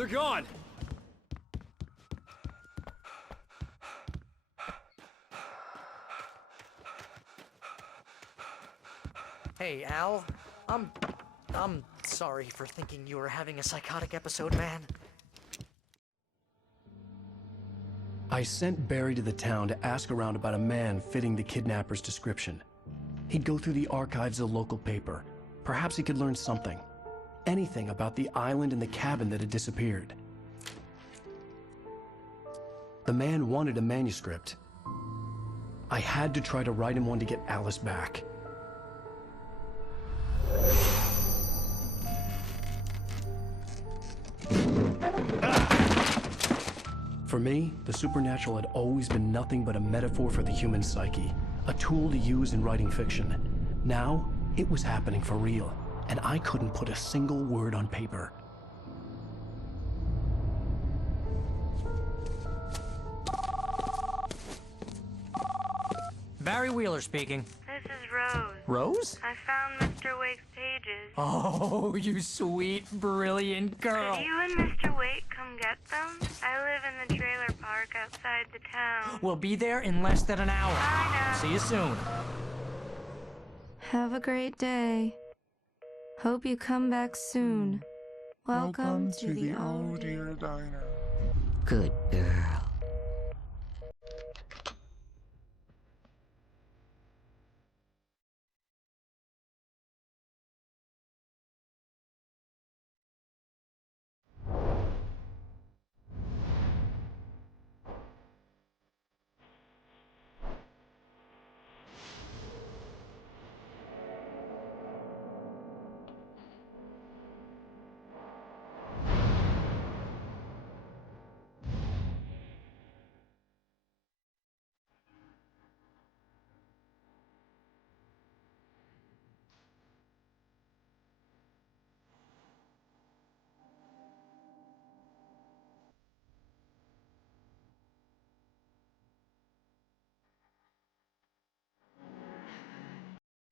They're gone! Hey, Al. I'm sorry for thinking you were having a psychotic episode, man. I sent Barry to the town to ask around about a man fitting the kidnapper's description. He'd go through the archives of the local paper. Perhaps he could learn something. Anything about the island and the cabin that had disappeared. The man wanted a manuscript. I had to try to write him one to get Alice back. For me, the supernatural had always been nothing but a metaphor for the human psyche, a tool to use in writing fiction. Now, it was happening for real, and I couldn't put a single word on paper. Barry Wheeler speaking. This is Rose. Rose? I found Mr. Wake's pages. Oh, you sweet, brilliant girl. Could you and Mr. Wake come get them? I live in the trailer park outside the town. We'll be there in less than an hour. Bye now. See you soon. Have a great day. Hope you come back soon. Welcome to the Oh Dear Diner. Good girl.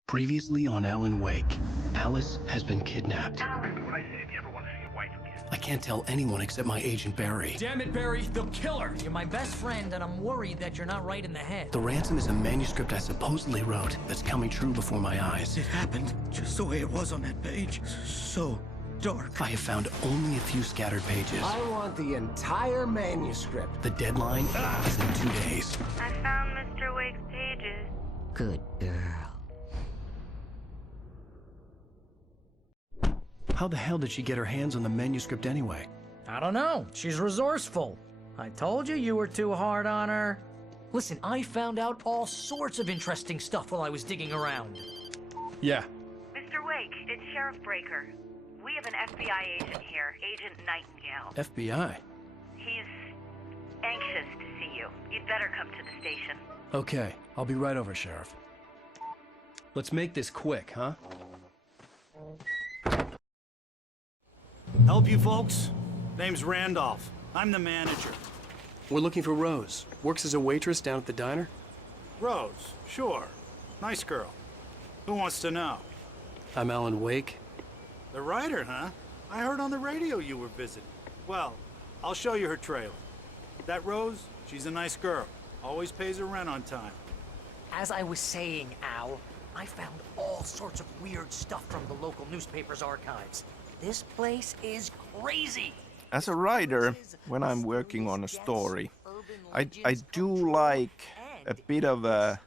Previously on Alan Wake, Alice has been kidnapped. I can't tell anyone except my agent Barry. Damn it, Barry, they'll kill her! You're my best friend, and I'm worried that you're not right in the head. The ransom is a manuscript I supposedly wrote that's coming true before my eyes. It happened just the way it was on that page. So dark. I have found only a few scattered pages. I want the entire manuscript. The deadline is in 2 days. I found Mr. Wake's pages. Good girl. How the hell did she get her hands on the manuscript anyway? I don't know. She's resourceful. I told you you were too hard on her. Listen, I found out all sorts of interesting stuff while I was digging around. Yeah. Mr. Wake, it's Sheriff Breaker. We have an FBI agent here, Agent Nightingale. FBI? He's anxious to see you. You'd better come to the station. Okay, I'll be right over, Sheriff. Let's make this quick, huh? Help you folks? Name's Randolph. I'm the manager. We're looking for Rose. Works as a waitress down at the diner. Rose, sure. Nice girl. Who wants to know? I'm Alan Wake. The writer, huh? I heard on the radio you were visiting. Well, I'll show you her trailer. That Rose, she's a nice girl. Always pays her rent on time. As I was saying, Al, I found all sorts of weird stuff from the local newspaper's archives. This place is crazy. As a writer, when I'm working on a story, I do like a bit of a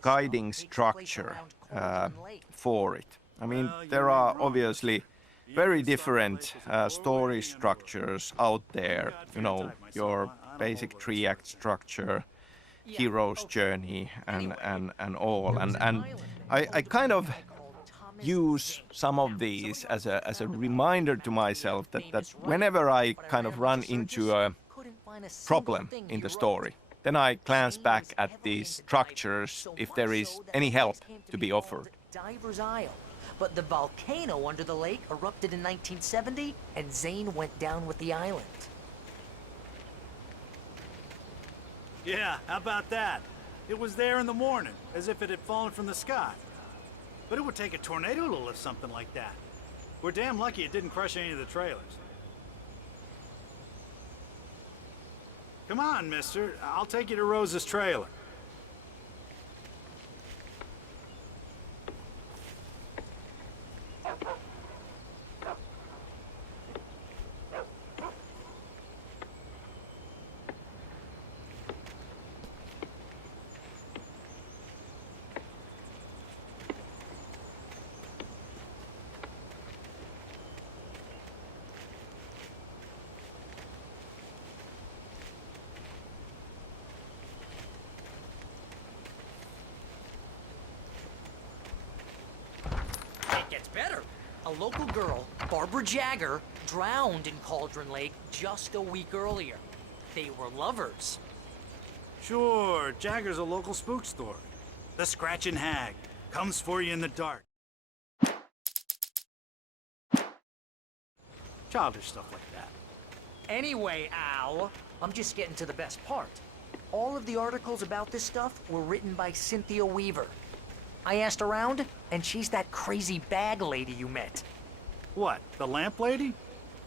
guiding structure for it. I mean, there are obviously very different story structures out there. You know, your basic 3-act structure, hero's journey, and all. And I kind of use some of these as a reminder to myself that whenever I kind of run into a problem in the story, then I glance back at these structures if there is any help to be offered. Diver's Isle. But the volcano under the lake erupted in 1970, and Zane went down with the island. Yeah, how about that? It was there in the morning, as if it had fallen from the sky. But it would take a tornado to lift something like that. We're damn lucky it didn't crush any of the trailers. Come on, mister. I'll take you to Rose's trailer. It gets better. A local girl, Barbara Jagger, drowned in Cauldron Lake just a week earlier. They were lovers. Sure, Jagger's a local spook story. The Scratching Hag comes for you in the dark. Childish stuff like that. Anyway, Al, I'm just getting to the best part. All of the articles about this stuff were written by Cynthia Weaver. I asked around, and she's that crazy bag lady you met. What, the lamp lady?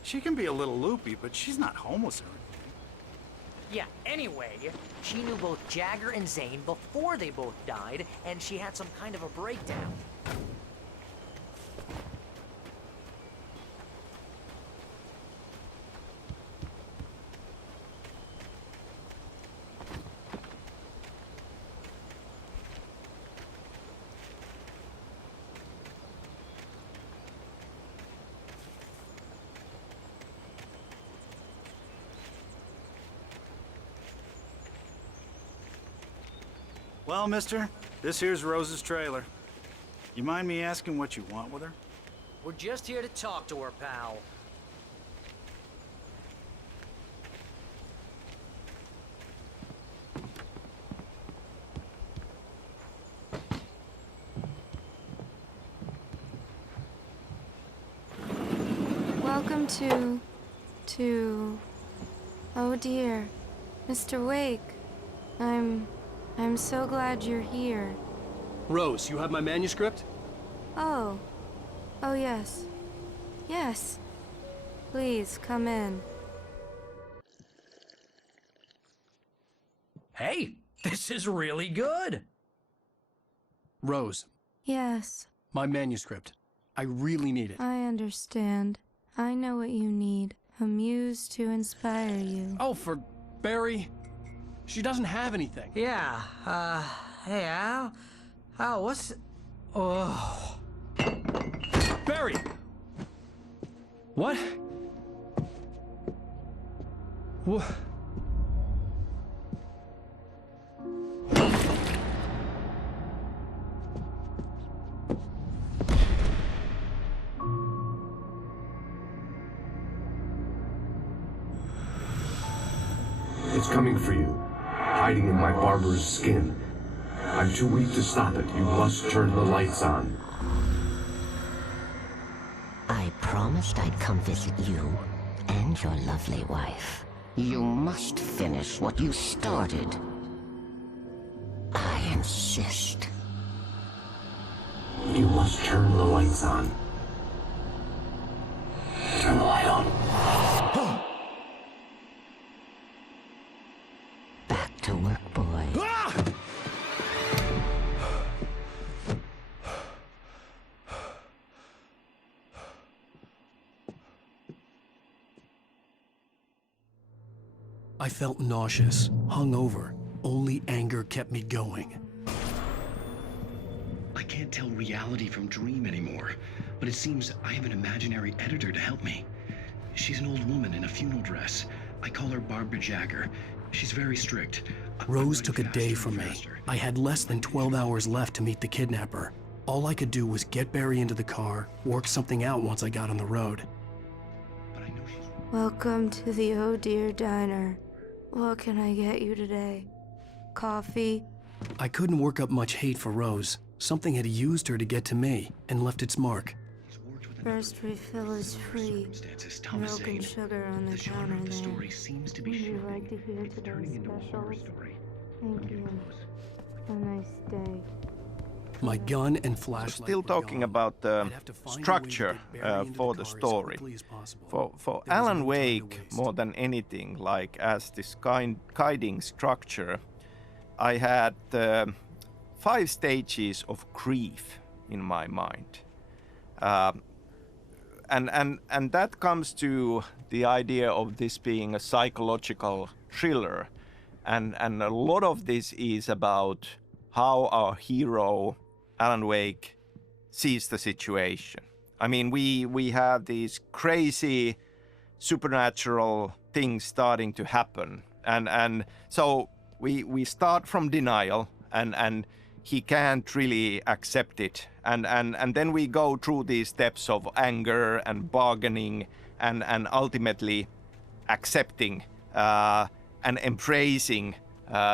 She can be a little loopy, but she's not homeless or anything. Yeah, anyway, she knew both Jagger and Zane before they both died, and she had some kind of a breakdown. Well, mister, this here's Rose's trailer. You mind me asking what you want with her? We're just here to talk to her, pal. Welcome to... Oh dear, Mr. Wake. I'm so glad you're here. Rose, you have my manuscript? Oh. Oh, yes. Yes. Please, come in. Hey, this is really good. Rose, Yes, my manuscript. I really need it. I understand. I know what you need. A muse to inspire you. Oh, for Barry? She doesn't have anything. Yeah, hey, Al? Al, what's... Oh... Barry! What? What? It's coming for you, hiding in my barber's skin. I'm too weak to stop it. You must turn the lights on. I promised I'd come visit you and your lovely wife. You must finish what you started. I insist. You must turn the lights on. Turn the light on. Back to work, boy. I felt nauseous, hungover. Only anger kept me going. I can't tell reality from dream anymore, but it seems I have an imaginary editor to help me. She's an old woman in a funeral dress. I call her Barbara Jagger. She's very strict. Rose took a day from me. I had less than 12 hours left to meet the kidnapper. All I could do was get Barry into the car, work something out once I got on the road. Welcome to the Oh Dear Diner. What can I get you today? Coffee? I couldn't work up much hate for Rose. Something had used her to get to me and left its mark. First refill is free. Milk and sugar on the counter there. Would you like to hear today's specials? Thank you. Have a nice day. My gun and flashlight. Still talking about the structure for the story. For Alan Wake, more than anything, like as this guiding structure, I had 5 stages of grief in my mind. And that comes to the idea of this being a psychological thriller. And a lot of this is about how our hero, Alan Wake, sees the situation. I mean, we have these crazy supernatural things starting to happen. And so we start from denial and he can't really accept it. And then we go through these steps of anger and bargaining and ultimately accepting and embracing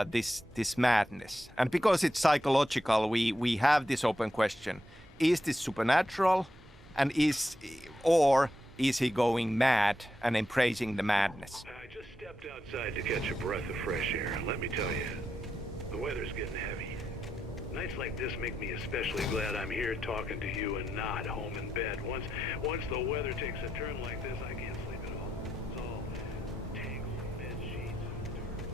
this madness. And because it's psychological, we have this open question. Is this supernatural? And is he going mad and embracing the madness? I just stepped outside to catch a breath of fresh air. Let me tell you, the weather's getting heavy. Nights like this make me especially glad I'm here talking to you and not home in bed. Once the weather takes a turn like this, I can't sleep at all. It's all tangled bed sheets and dirt.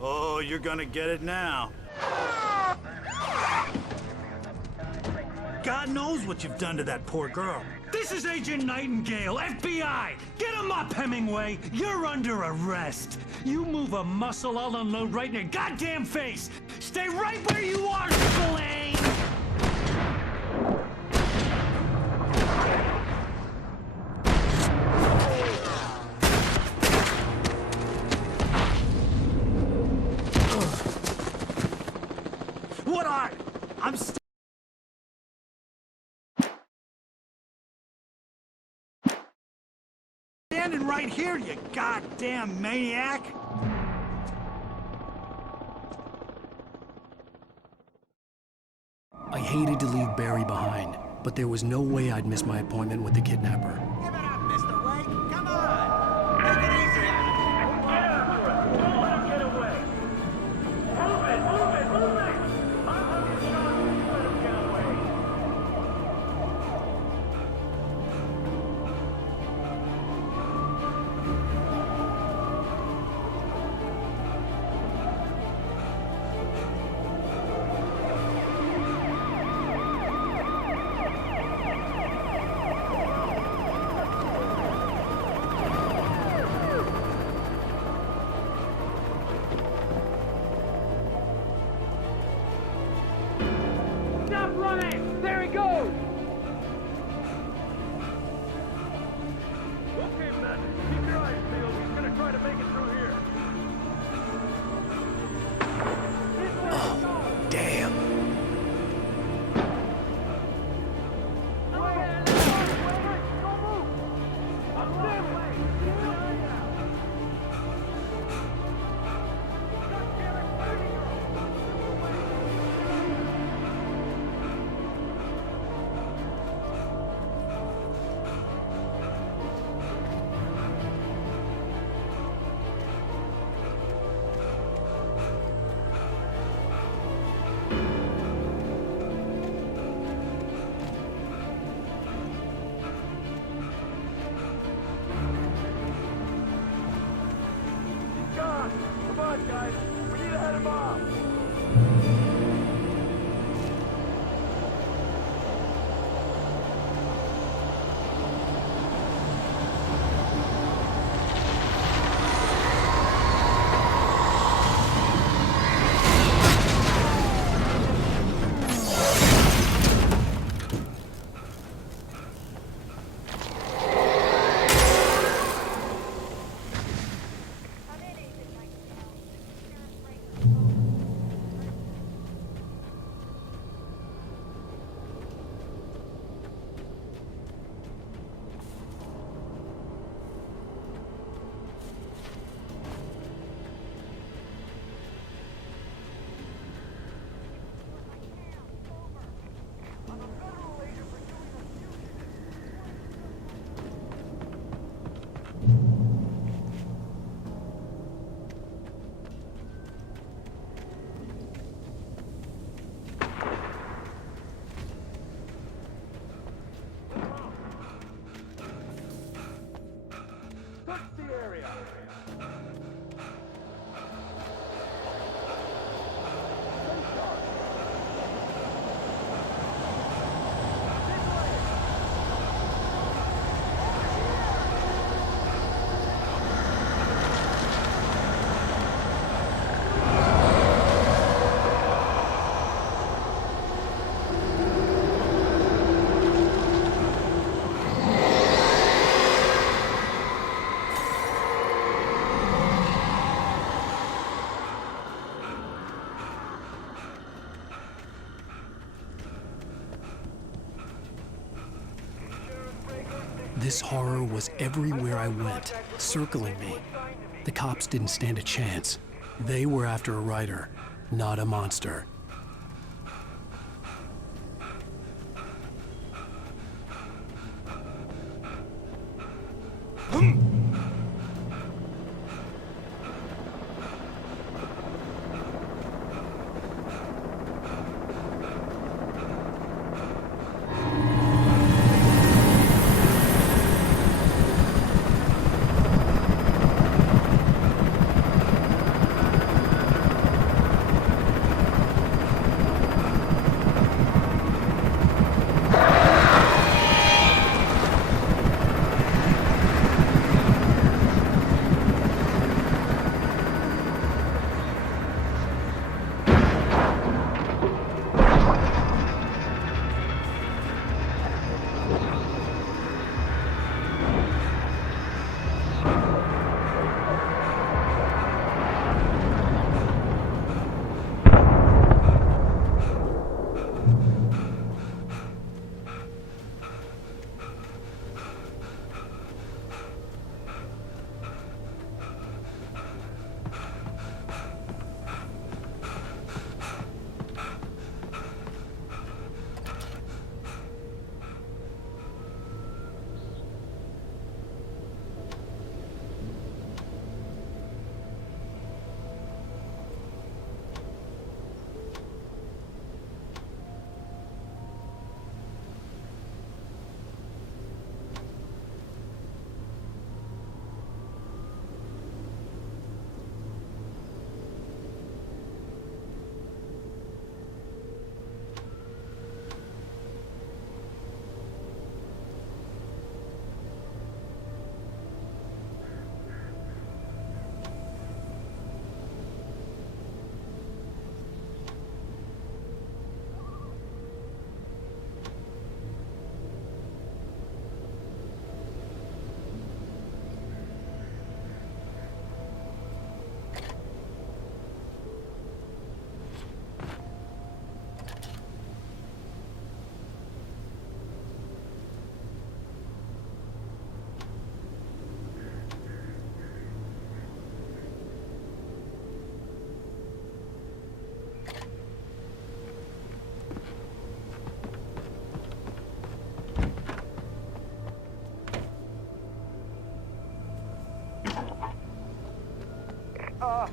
Oh, you're gonna get it now. God knows what you've done to that poor girl. This is Agent Nightingale, FBI! Get him up, Hemingway! You're under arrest! You move a muscle, I'll unload right in your goddamn face! Stay right where you are, Spillane! What are? I'm standing right here, you goddamn maniac! I hated to leave Barry behind, but there was no way I'd miss my appointment with the kidnapper. Give it up, Mr. Wake! Come on! Take it easy on him! Get after him! Don't let him get away! Move it! Move it! Move it! I'm having a shot! Let him get away! area. This horror was everywhere I went, circling me. The cops didn't stand a chance. They were after a writer, not a monster.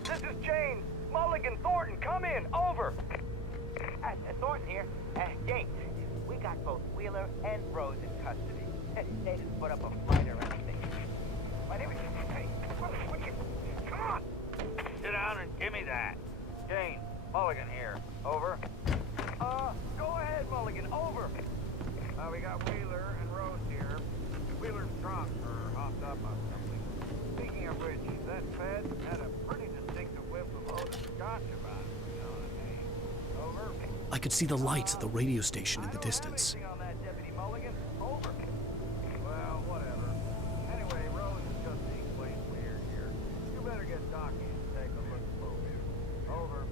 This is James. Mulligan, Thornton, come in. Over. Thornton here. James, we got both Wheeler and Rose in custody. They didn't put up a fight or anything. My name is... Hey, come on. Sit down and give me that. James, Mulligan here. Over. Go ahead, Mulligan. Over. We got Wheeler and Rose here. Wheeler's drunk or hopped up on something. Speaking of which, that Fed had a pretty distinctive whiff of odor scotch about it, you know what I mean? Over. I could see the lights of the radio station in the distance. On that, Deputy Mulligan. Over. Well, whatever. Anyway, Rose is just being plain weird here. You better get Docky and take a look closer. Over.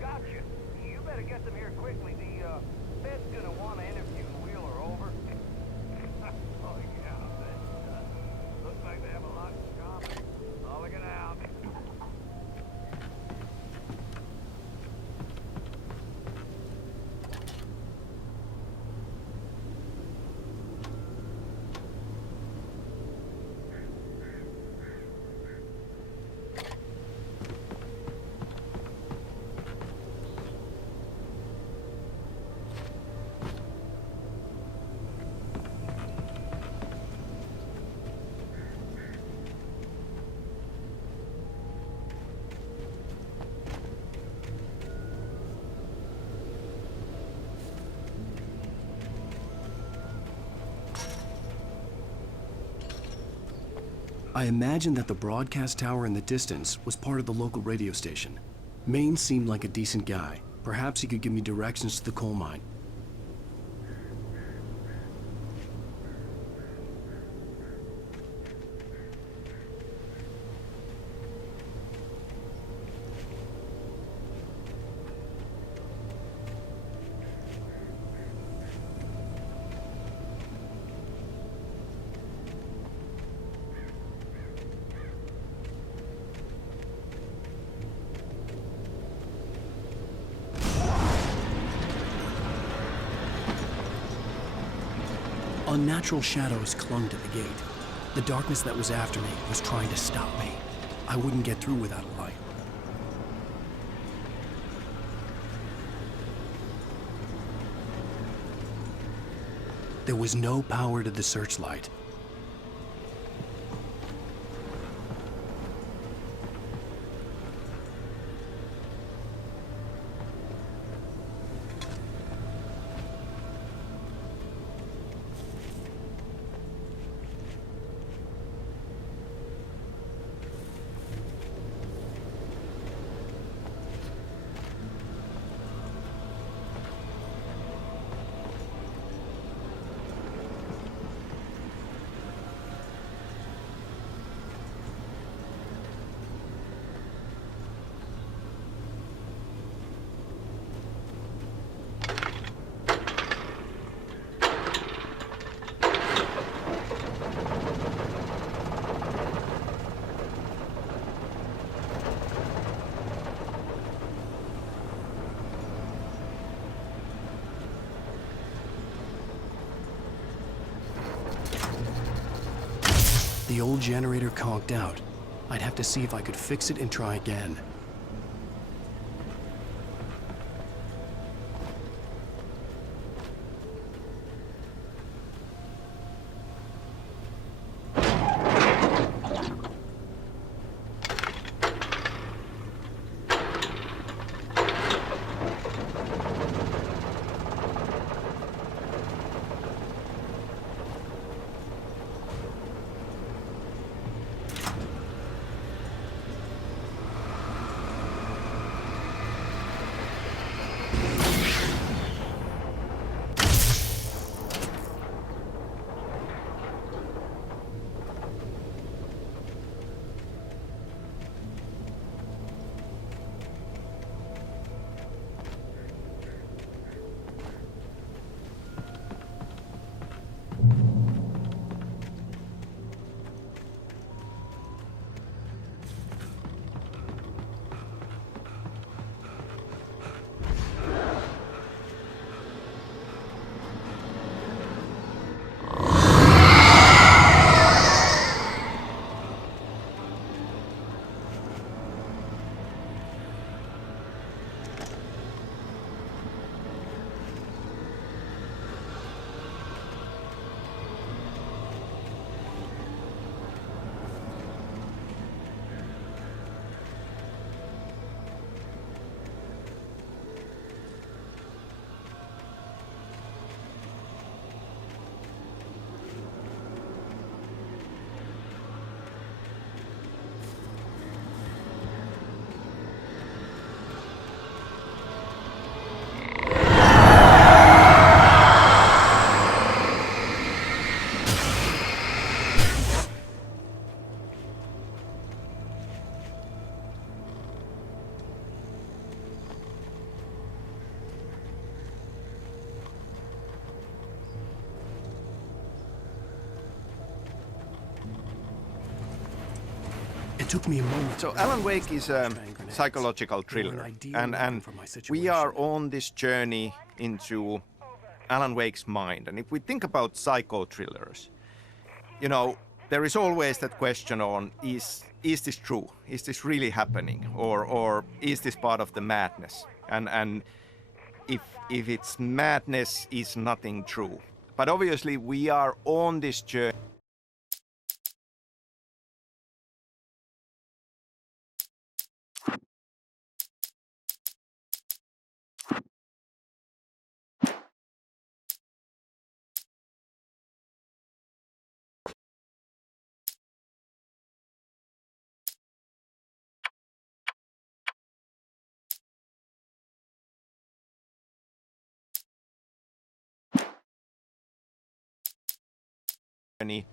Gotcha. You better get them here quickly. The Fed's gonna want to interview Wheeler. Over. Oh yeah, that looks like they have a lot in common. Mulligan out. I imagined that the broadcast tower in the distance was part of the local radio station. Maine seemed like a decent guy. Perhaps he could give me directions to the coal mine. Unnatural shadows clung to the gate. The darkness that was after me was trying to stop me. I wouldn't get through without a light. There was no power to the searchlight. The old generator conked out. I'd have to see if I could fix it and try again. It took me a moment. So Alan Wake is a psychological thriller, and we are on this journey into Alan Wake's mind. And if we think about psycho thrillers, you know, there is always that question on, is this true? Is this really happening? Or is this part of the madness? And if it's madness, is nothing true? But obviously we are on this journey.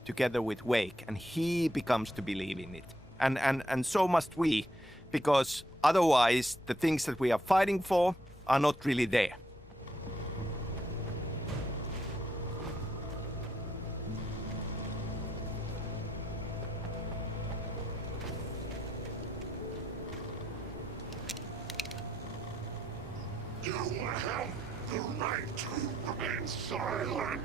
together with Wake, and he becomes to believe in it. And so must we, because otherwise the things that we are fighting for are not really there. You have the right to remain silent.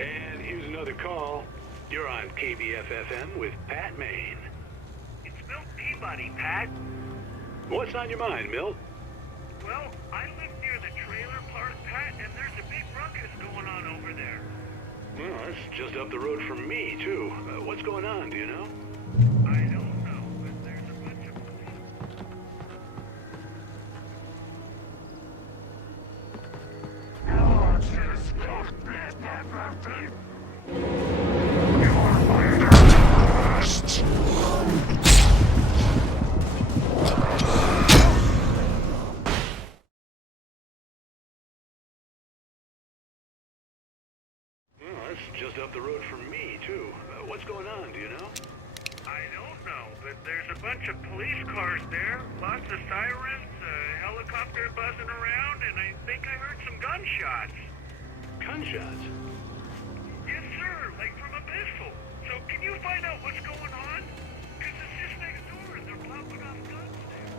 And here's another call. You're on KBFFM with Pat Maine. It's Milt Peabody, Pat. What's on your mind, Milt? Well, I live near the trailer park, Pat, and there's a big ruckus going on over there. Well, that's just up the road from me, too. What's going on, do you know? I don't know, but there's a bunch of Well, that's just up the road from me, too. What's going on, do you know? I don't know, but there's a bunch of police cars there, lots of sirens, a helicopter buzzing around, and I think I heard some gunshots. Gunshots? Yes, sir, like from a pistol. So can you find out what's going on? Because it's just next door and they're popping off guns there.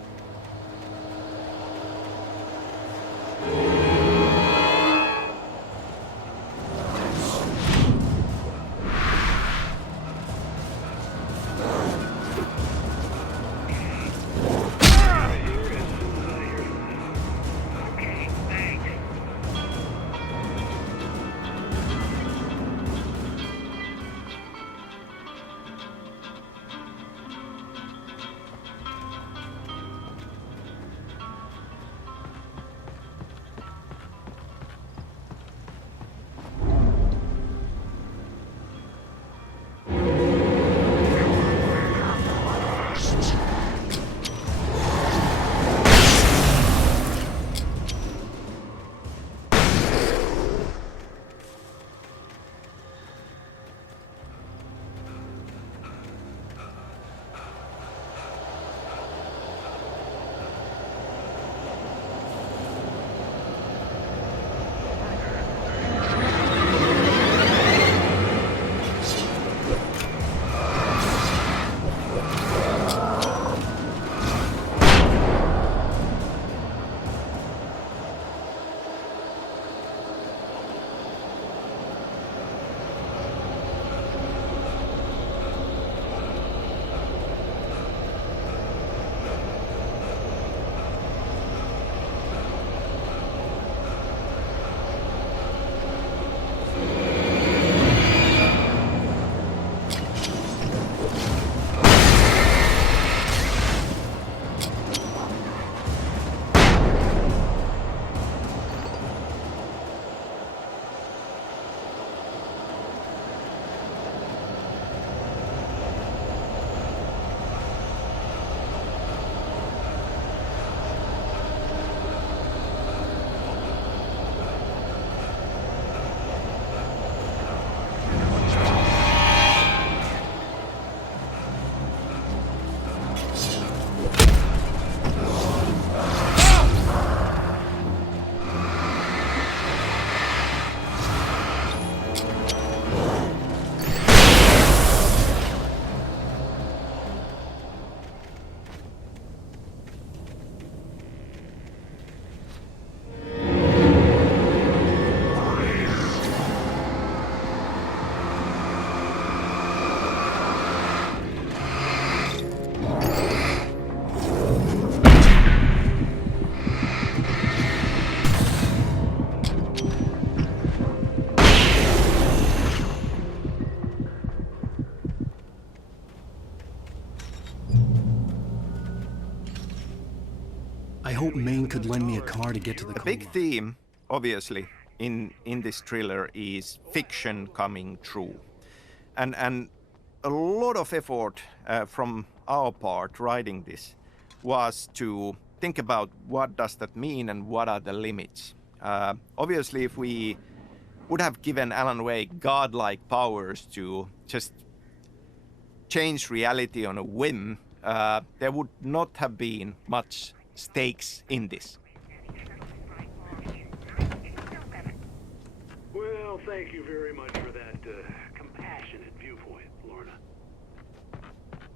hope Maine could lend me a car to get to the big theme, obviously, in this thriller is fiction coming true. And a lot of effort from our part writing this was to think about what does that mean and what are the limits. Obviously, if we would have given Alan Wake godlike powers to just change reality on a whim, there would not have been much stakes in this. Well, thank you very much for that compassionate viewpoint, Lorna.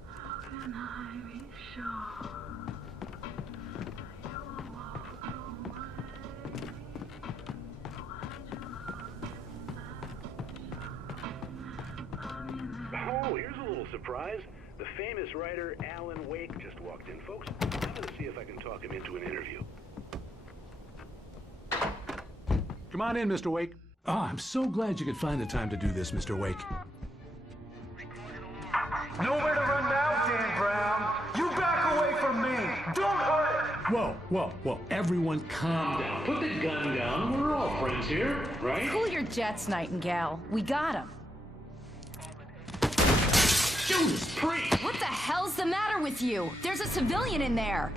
How can I be sure? Oh, here's a little surprise. The famous writer Alan Wake just walked in, folks. I'm going to see if I can talk him into an interview. Come on in, Mr. Wake. Oh, I'm so glad you could find the time to do this, Mr. Wake. Nowhere to run now, Dan Brown. You back away from me. Don't hurt it. Whoa. Everyone calm down. Put the gun down. We're all friends here, right? Cool your jets, Nightingale. We got him. Judas Priest! What the hell's the matter with you? There's a civilian in there.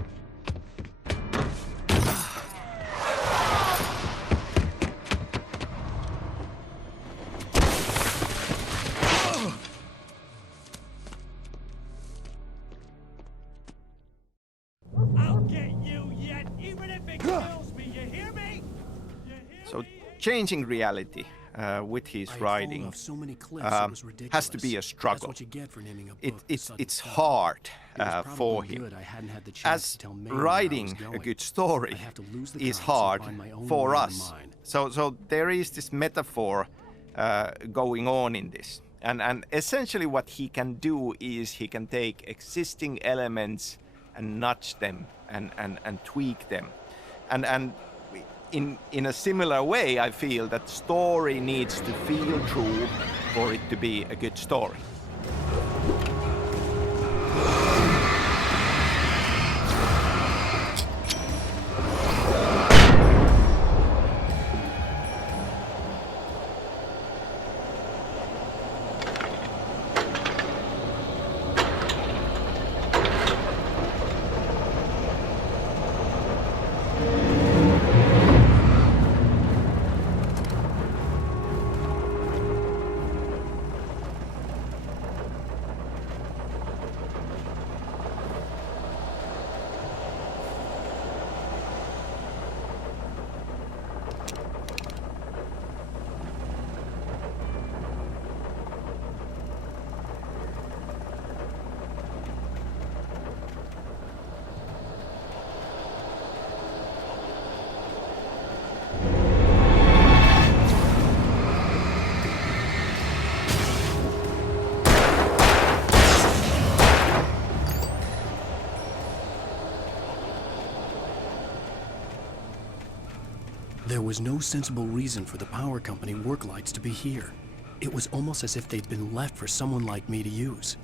I'll get you yet, even if it kills me. You hear me? So changing reality with his writing has to be a struggle. It's hard for him. As writing a good story is hard for us. So there is this metaphor going on in this. And essentially what he can do is he can take existing elements and nudge them and tweak them. And in a similar way, I feel that story needs to feel true for it to be a good story. There was no sensible reason for the power company work lights to be here. It was almost as if they'd been left for someone like me to use.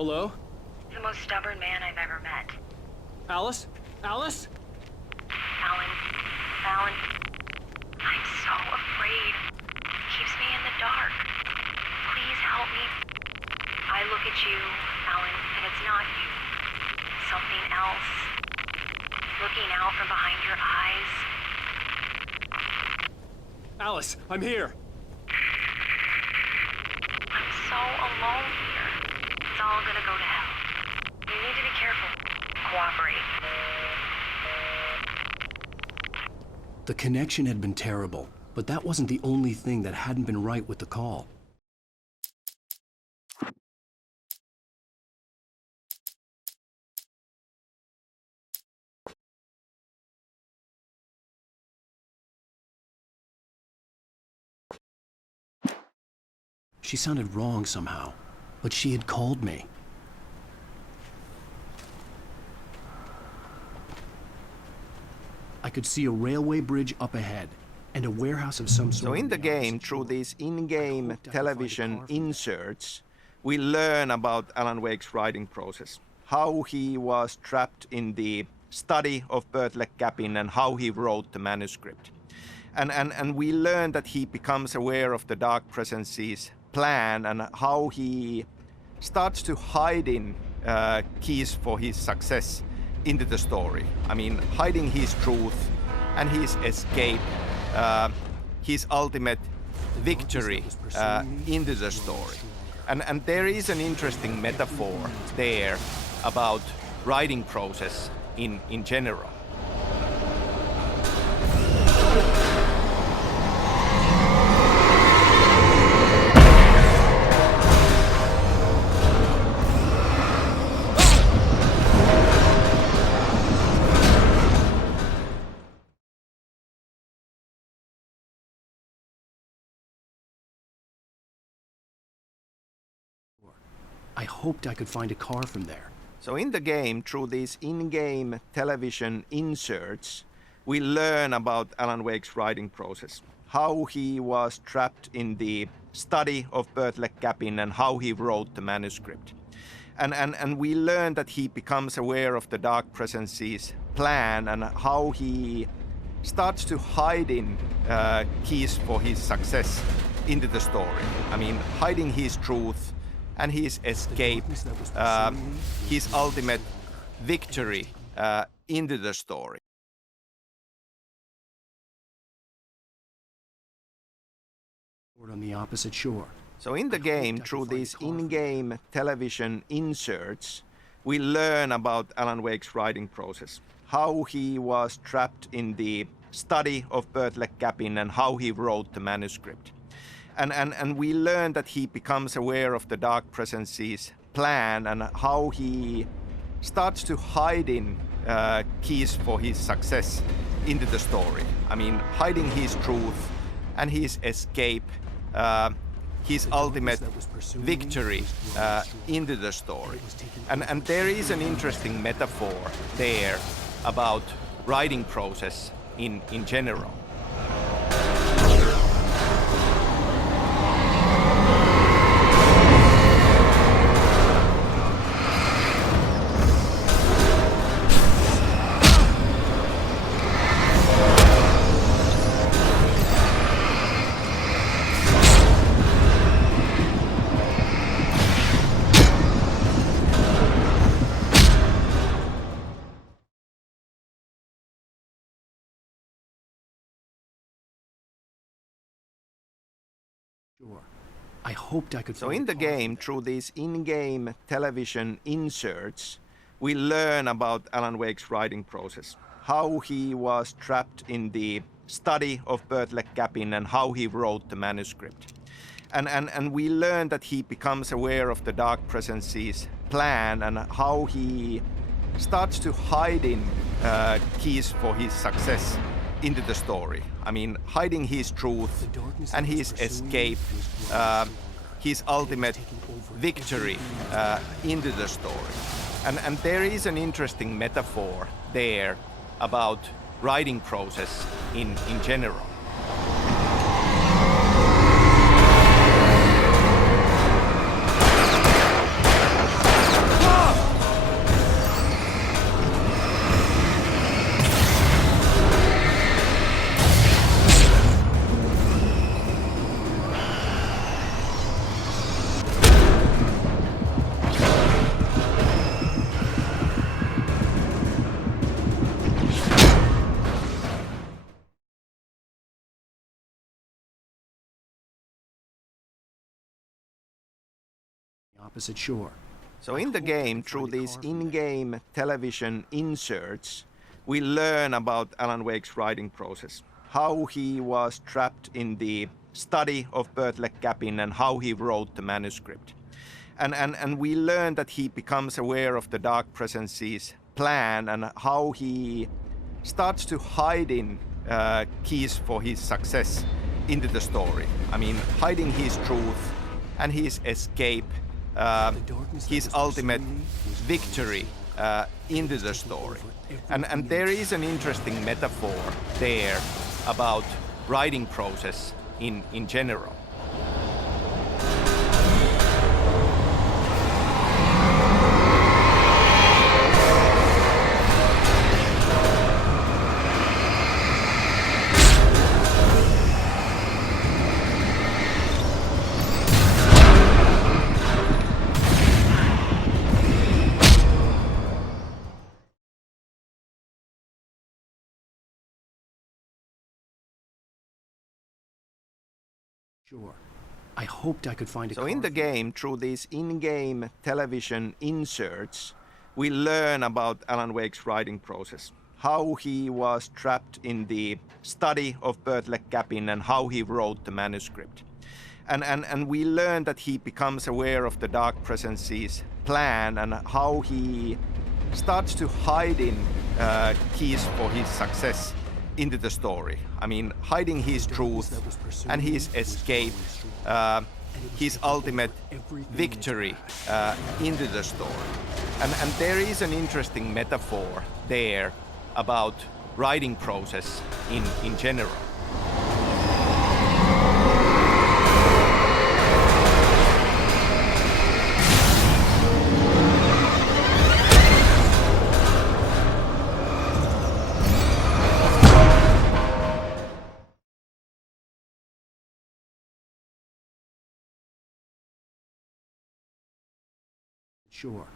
Hello? The most stubborn man I've ever met. Alice? Alice? Alan, I'm so afraid. It keeps me in the dark. Please help me. I look at you, Alan, and it's not you. Something else. Looking out from behind your eyes. Alice, I'm here. I'm so alone here. It's all gonna go to hell. You need to be careful. Cooperate. The connection had been terrible, but that wasn't the only thing that hadn't been right with the call. She sounded wrong somehow, but she had called me. I could see a railway bridge up ahead, and a warehouse of some sort. So in the game, through these in-game television inserts, we learn about Alan Wake's writing process. How he was trapped in the study of Bertlek Cabin and how he wrote the manuscript. And we learn that he becomes aware of the Dark Presence's plan and how he starts to hide in keys for his success into the story. I mean, hiding his truth and his escape, his ultimate victory into the story. And there is an interesting metaphor there about writing process in general. I hoped I could find a car from there. So in the game, through these in-game television inserts, we learn about Alan Wake's writing process. How he was trapped in the study of Bertlek Cabin and how he wrote the manuscript. And we learn that he becomes aware of the Dark Presence's plan and how he starts to hide in keys for his success into the story. I mean, hiding his truth and his escape, his ultimate victory into the story. On the opposite shore. So in the game, through these in-game television inserts, we learn about Alan Wake's writing process. How he was trapped in the study of Bertlek Cabin and how he wrote the manuscript. And we learn that he becomes aware of the Dark Presence's plan and how he starts to hide in keys for his success into the story. I mean, hiding his truth and his escape, his ultimate victory into the story. And there is an interesting metaphor there about writing process in general. I hoped I could. So in the game, through these in-game television inserts, we learn about Alan Wake's writing process. How he was trapped in the study of Bertlek Cabin and how he wrote the manuscript. And we learn that he becomes aware of the Dark Presence's plan and how he starts to hide in keys for his success into the story. I mean, hiding his truth and his escape, his ultimate victory into the story. And there is an interesting metaphor there about writing process in general. Opposite shore. So in the game, through these in-game television inserts, we learn about Alan Wake's writing process. How he was trapped in the study of Bertlet Cabin and how he wrote the manuscript. And we learn that he becomes aware of the Dark Presence's plan and how he starts to hide in keys for his success into the story. I mean, hiding his truth and his escape, his ultimate victory into the story. And there is an interesting metaphor there about writing process in general. Sure. I hoped I could find a So in the game, through these in-game television inserts, we learn about Alan Wake's writing process. How he was trapped in the study of Bertlet Cabin and how he wrote the manuscript. And we learn that he becomes aware of the Dark Presence's plan and how he starts to hide in keys for his success into the story. I mean, hiding his truth and his escape, his ultimate victory into the story. And there is an interesting metaphor there about writing process in general. Sure.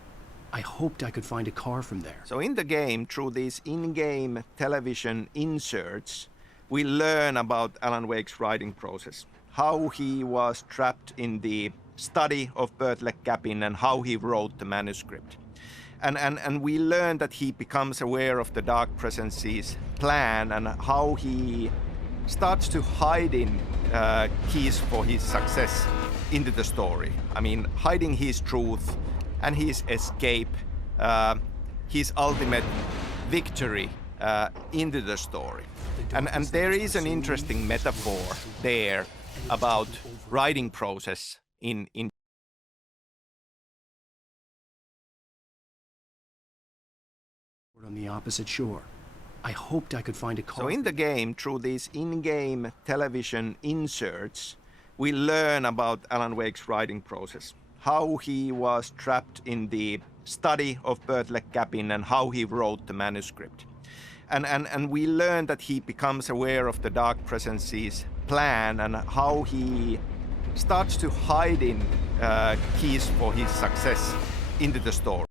I hoped I could find a car from there. So in the game, through these in-game television inserts, we learn about Alan Wake's writing process. How he was trapped in the study of Bertlet Cabin and how he wrote the manuscript. And we learn that he becomes aware of the Dark Presence's plan and how he starts to hide in keys for his success into the story. I mean, hiding his truth and his escape, his ultimate victory into the story. And there is an interesting metaphor there about writing process in on the opposite shore. I hoped I could find a car. So in the game, through these in-game television inserts, we learn about Alan Wake's writing process. How he was trapped in the study of Bertlet Cabin and how he wrote the manuscript. And we learn that he becomes aware of the Dark Presence's plan and how he starts to hide in keys for his success into the story.